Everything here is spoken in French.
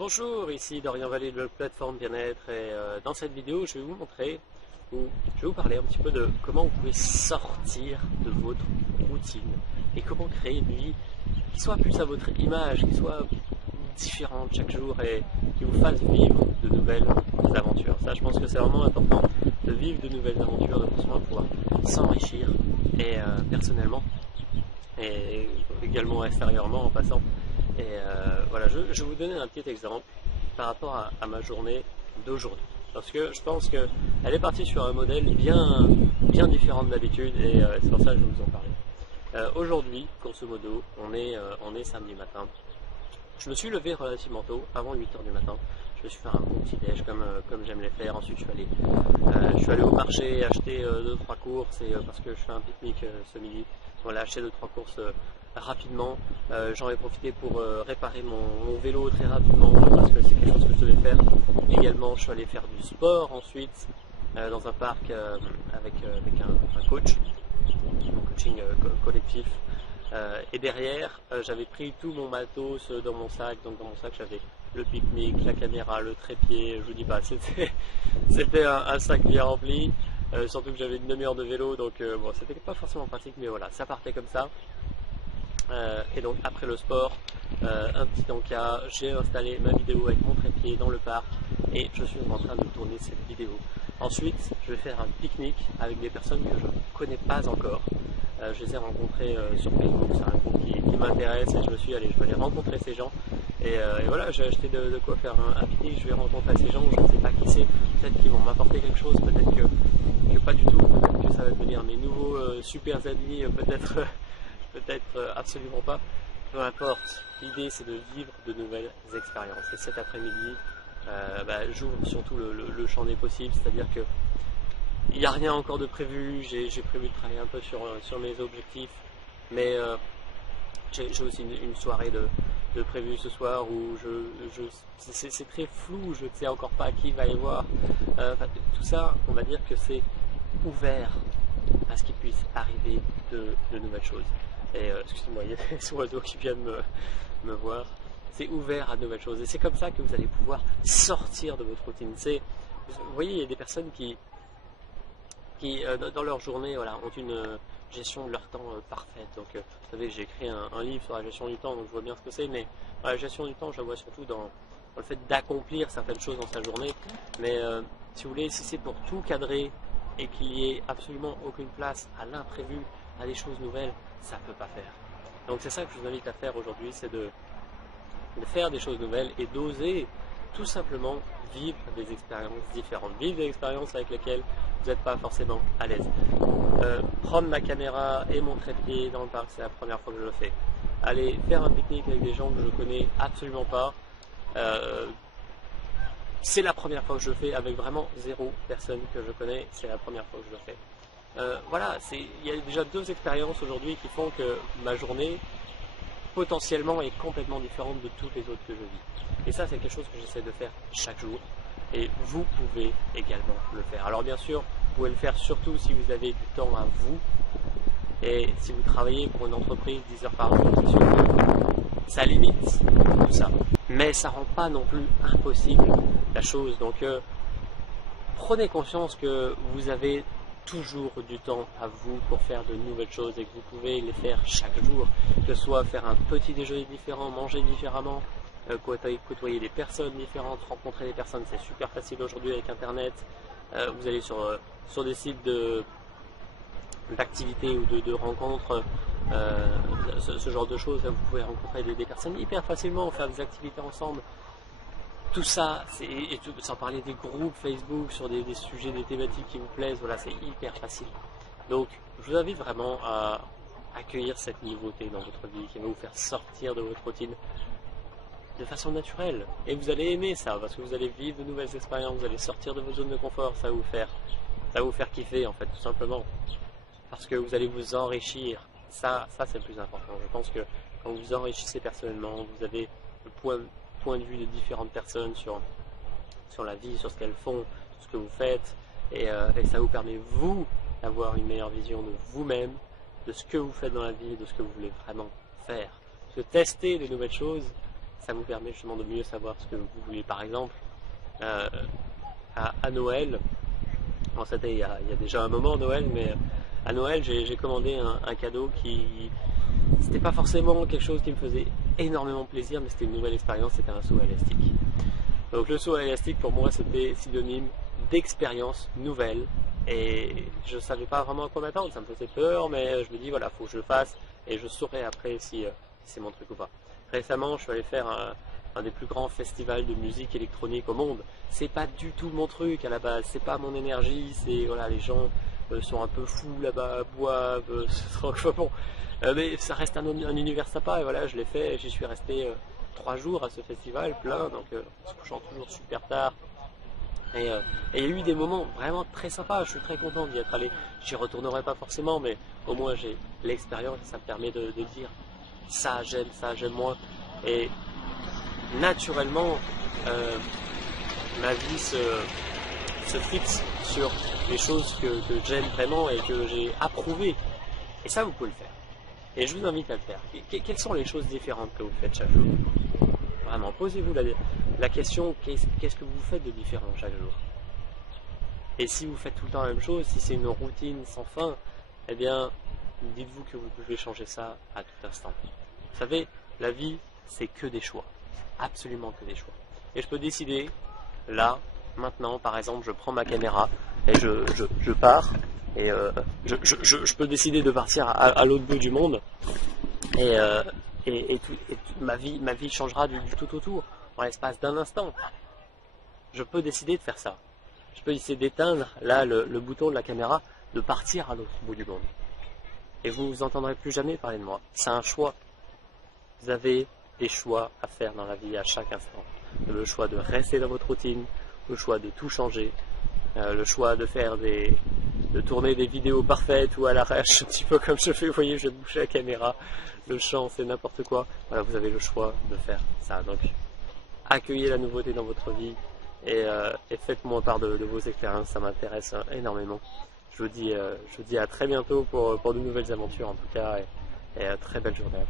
Bonjour, ici Dorian Vallée de la plateforme Bien-être et dans cette vidéo je vais vous montrer ou je vais vous parler un petit peu de comment vous pouvez sortir de votre routine et comment créer une vie qui soit plus à votre image, qui soit différente chaque jour et qui vous fasse vivre de nouvelles aventures. Ça, je pense que c'est vraiment important de vivre de nouvelles aventures, de façon à pouvoir s'enrichir et personnellement et également extérieurement en passant. Et voilà, je vais vous donner un petit exemple par rapport à ma journée d'aujourd'hui. Parce que je pense qu'elle est partie sur un modèle bien différent de d'habitude et c'est pour ça que je vais vous en parler. Aujourd'hui, grosso modo, on est samedi matin. Je me suis levé relativement tôt, avant 8h du matin. Je me suis fait un bon petit déj comme j'aime les faire. Ensuite, je suis allé au marché acheter 2-3 courses parce que je fais un pique-nique ce midi. Voilà, acheter 2-3 courses rapidement. J'en ai profité pour réparer mon vélo très rapidement parce que c'est quelque chose que je devais faire. Également, je suis allé faire du sport ensuite dans un parc avec un coach, mon coaching collectif. Et derrière, j'avais pris tout mon matos dans mon sac. Donc dans mon sac, j'avais le pique-nique, la caméra, le trépied. Je vous dis pas, c'était un sac bien rempli. Surtout que j'avais une demi-heure de vélo, donc bon, c'était pas forcément pratique, mais voilà, ça partait comme ça. Et donc après le sport, un petit encas, j'ai installé ma vidéo avec mon trépied dans le parc et je suis en train de tourner cette vidéo. Ensuite, je vais faire un pique-nique avec des personnes que je ne connais pas encore. Je les ai rencontrés sur Facebook, c'est un groupe qui m'intéresse et je me suis dit, allez, je vais aller rencontrer ces gens. Et voilà, j'ai acheté de quoi faire un pique-nique, je vais rencontrer ces gens, je ne sais pas qui c'est, peut-être qu'ils vont m'apporter quelque chose, peut-être que pas du tout, peut-être que ça va devenir mes nouveaux super amis, peut-être absolument pas, peu importe. L'idée c'est de vivre de nouvelles expériences. Et cet après-midi, j'ouvre surtout le champ des possibles, c'est-à-dire que il n'y a rien encore de prévu, j'ai prévu de travailler un peu sur mes objectifs, mais j'ai aussi une soirée de prévu ce soir où c'est très flou, je ne sais encore pas qui va y voir. Tout ça, on va dire que c'est ouvert à ce qu'il puisse arriver de nouvelles choses. Et excusez-moi, il y a des oiseaux qui viennent me voir. C'est ouvert à de nouvelles choses. Et c'est comme ça que vous allez pouvoir sortir de votre routine. Vous voyez, il y a des personnes qui dans leur journée, voilà, ont une gestion de leur temps parfaite. Donc, vous savez, j'ai écrit un livre sur la gestion du temps, donc je vois bien ce que c'est. Mais la gestion du temps, je la vois surtout dans le fait d'accomplir certaines choses dans sa journée. Mais si vous voulez, si c'est pour tout cadrer et qu'il n'y ait absolument aucune place à l'imprévu, à des choses nouvelles, ça ne peut pas faire. Donc c'est ça que je vous invite à faire aujourd'hui, c'est de faire des choses nouvelles et d'oser tout simplement vivre des expériences différentes, vivre des expériences avec lesquelles vous n'êtes pas forcément à l'aise. Prendre ma caméra et mon trépied dans le parc, c'est la première fois que je le fais. Aller faire un pique-nique avec des gens que je ne connais absolument pas, c'est la première fois que je le fais avec vraiment zéro personne que je connais, c'est la première fois que je le fais. Voilà, il y a déjà 2 expériences aujourd'hui qui font que ma journée potentiellement est complètement différente de toutes les autres que je vis. Et ça, c'est quelque chose que j'essaie de faire chaque jour. Et vous pouvez également le faire. Alors bien sûr, vous pouvez le faire surtout si vous avez du temps à vous. Et si vous travaillez pour une entreprise 10 heures par jour, c'est sûr que ça limite tout ça. Mais ça ne rend pas non plus impossible la chose. Donc prenez conscience que vous avez toujours du temps à vous pour faire de nouvelles choses et que vous pouvez les faire chaque jour, que ce soit faire un petit déjeuner différent, manger différemment, côtoyer des personnes différentes, rencontrer des personnes, c'est super facile aujourd'hui avec internet. Vous allez sur des sites d'activités ou de rencontres, ce genre de choses, vous pouvez rencontrer des personnes hyper facilement, faire des activités ensemble. Tout ça, sans parler des groupes Facebook sur des sujets, des thématiques qui vous plaisent, voilà, c'est hyper facile. Donc, je vous invite vraiment à accueillir cette nouveauté dans votre vie qui va vous faire sortir de votre routine de façon naturelle. Et vous allez aimer ça, parce que vous allez vivre de nouvelles expériences, vous allez sortir de vos zones de confort, ça va vous faire kiffer en fait, tout simplement. Parce que vous allez vous enrichir. Ça c'est le plus important. Je pense que quand vous vous enrichissez personnellement, vous avez le point de vue de différentes personnes sur la vie, sur ce qu'elles font, sur ce que vous faites, et ça vous permet, vous, d'avoir une meilleure vision de vous-même, de ce que vous faites dans la vie, de ce que vous voulez vraiment faire. Parce que tester de nouvelles choses, ça vous permet justement de mieux savoir ce que vous voulez. Par exemple, à Noël, bon, c'était il y a déjà un moment Noël, mais à Noël j'ai commandé un cadeau qui, c'était pas forcément quelque chose qui me faisait énormément plaisir, mais c'était une nouvelle expérience, c'était un saut à élastique. Donc le saut à élastique pour moi c'était synonyme d'expérience nouvelle, et je savais pas vraiment à quoi m'attendre, ça me faisait peur, mais je me dis voilà, faut que je le fasse et je saurai après si c'est mon truc ou pas. Récemment je suis allé faire un des plus grands festivals de musique électronique au monde. C'est pas du tout mon truc à la base, c'est pas mon énergie, c'est voilà, les gens sont un peu fous là-bas, boivent, bon, mais ça reste un univers sympa, et voilà, je l'ai fait, j'y suis resté 3 jours à ce festival plein, donc en se couchant toujours super tard. Et il y a eu des moments vraiment très sympas, je suis très content d'y être allé. J'y retournerai pas forcément, mais au moins j'ai l'expérience et ça me permet de dire ça j'aime moins. Et naturellement, ma vie se fixe sur les choses que j'aime vraiment et que j'ai approuvées. Et ça, vous pouvez le faire. Et je vous invite à le faire. Quelles sont les choses différentes que vous faites chaque jour? Vraiment, posez-vous la question, qu'est-ce que vous faites de différent chaque jour? Et si vous faites tout le temps la même chose, si c'est une routine sans fin, eh bien, dites-vous que vous pouvez changer ça à tout instant. Vous savez, la vie, c'est que des choix. Absolument que des choix. Et je peux décider, là, maintenant, par exemple, je prends ma caméra et je pars. Et je peux décider de partir à l'autre bout du monde. Et ma vie changera du tout autour, en l'espace d'un instant. Je peux décider de faire ça. Je peux essayer d'éteindre, là, le bouton de la caméra, de partir à l'autre bout du monde. Et vous ne vous entendrez plus jamais parler de moi. C'est un choix. Vous avez des choix à faire dans la vie à chaque instant. Le choix de rester dans votre routine, le choix de tout changer, le choix de faire de tourner des vidéos parfaites ou à l'arrache, un petit peu comme je fais, vous voyez, je vais bouger la caméra, le chant, c'est n'importe quoi. Voilà, vous avez le choix de faire ça. Donc, accueillez la nouveauté dans votre vie et faites-moi part de vos expériences, ça m'intéresse énormément. Je vous dis à très bientôt pour de nouvelles aventures en tout cas, et très belle journée à vous.